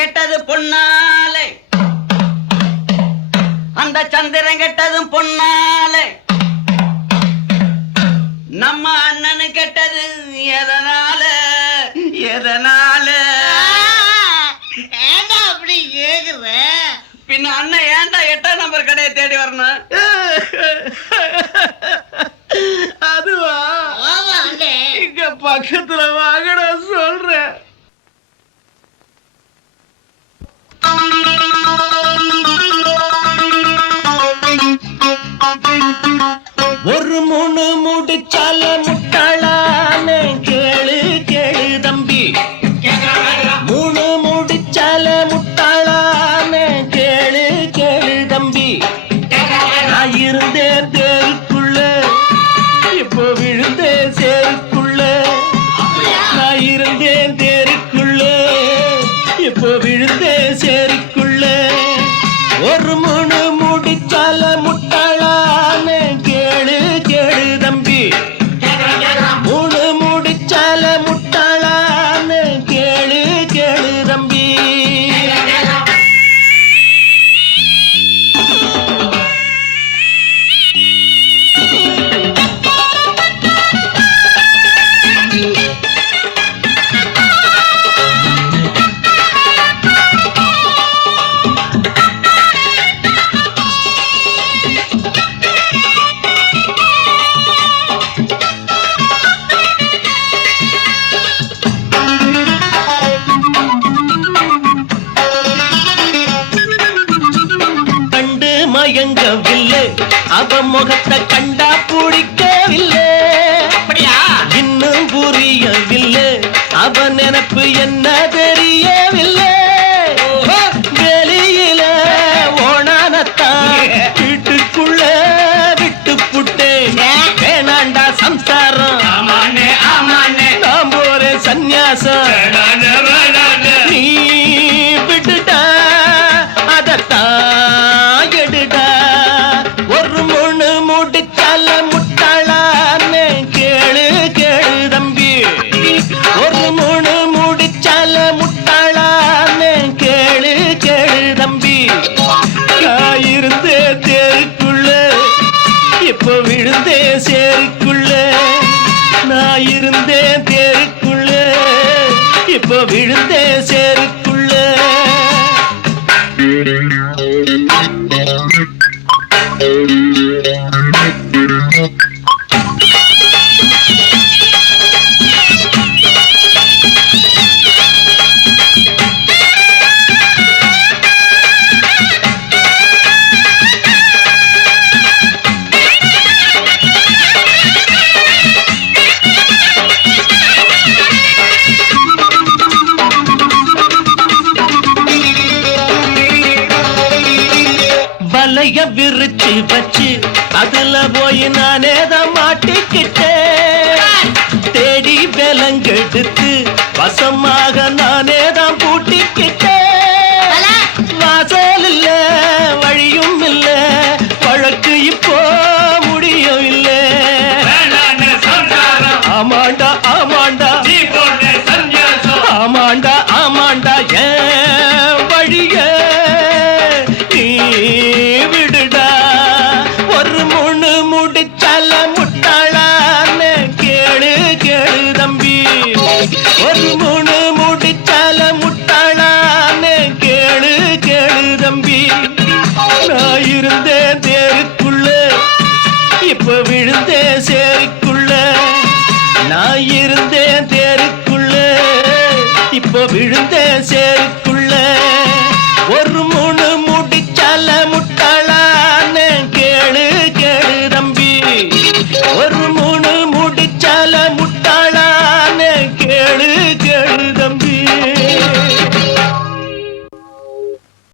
கெட்டது பொன்னாலே, அந்த சந்திரன் கெட்டதும் பொன்னாலே, நம்ம அண்ணனு கெட்டது எதனால எதனால? ஏண்டா அப்படி கேக்குற? பின்ன அண்ணன் ஏன்டா 8ஆம் நம்பர் கடையை தேடி வரணும்? அதுவா, இங்க பக்கத்துல வாங்கடா சொல்றேன். ஒரு மூணு முடிச்சால முட்டாளான கேளு கேளு தம்பி, மூணு முடிச்சால முட்டாளான கேளு கேளு தம்பி. நான் இருந்தேன் தேருக்குள்ள, இப்போ விழுந்தேன் சேருக்குள்ள. நான் இருந்தேன் தேருக்குள்ள, இப்போ விழுந்தேன் சேருக்குள்ள. ஒரு மூணு முடிச்சால முட்டாளான கேளு கேளு தம்பி, மூணு முடிச்சால முட்டாளான கேளு கேளு தம்பி. மயங்கவில்லை, அவ முகத்தை கண்டா பிடிக்கவில்லை. அப்படியா? இன்னும் புரியவில்லை, அவ நினைப்பு என்ன தெரியவில்லை. வெளியில ஓனானத்தான் வீட்டுக்குள்ள விட்டு புட்டேன். வேணாண்டா சம்சாரம், நான் போறேன் சந்நியாசம். நீ விட்டுட்டா அதத்தான் எடுடா. ஒரு மூணு முடிச்சால முட்டாளான கேளு கேளு தம்பி, ஒரு மூணு முடிச்சால முட்டாளான கேளு கேளு தம்பி. நான் இருந்தே தேருக்குள்ள, இப்போ விழுந்தே சேருக்குள்ள. நான் இருந்தேன் தேருக்குள்ள, இப்போ விழுந்தே சேருக்குள்ள. வலைய விரிச்சு வச்சு அதுல போய் நானே தான் மாட்டிக்கிட்டேன். தேடி விலங்கெடுத்து வசமாக நானே தான் பூட்டிக்கிட்டேன். வாசல் இல்ல வழியும் இல்ல, வழக்கு இப்போ முடியும் இல்ல. ஆமாண்டா ஆமாண்டா ஆமாண்டா ஆமாண்டா, ஏன் வழிய நீ விடுடா. ஒரு மூணு முடிச்சால முட்டாளான கேளு கேளு தம்பி, ஒரு மூணு முடிச்சால முட்டாளான கேளு கேளு தம்பி. நான் இருந்தேன் தேருக்குள்ள, இப்ப விழுந்தேன் சேருக்குள்ள. நான் இருந்தேன் தேருக்குள்ள, இப்ப விழுந்தேன்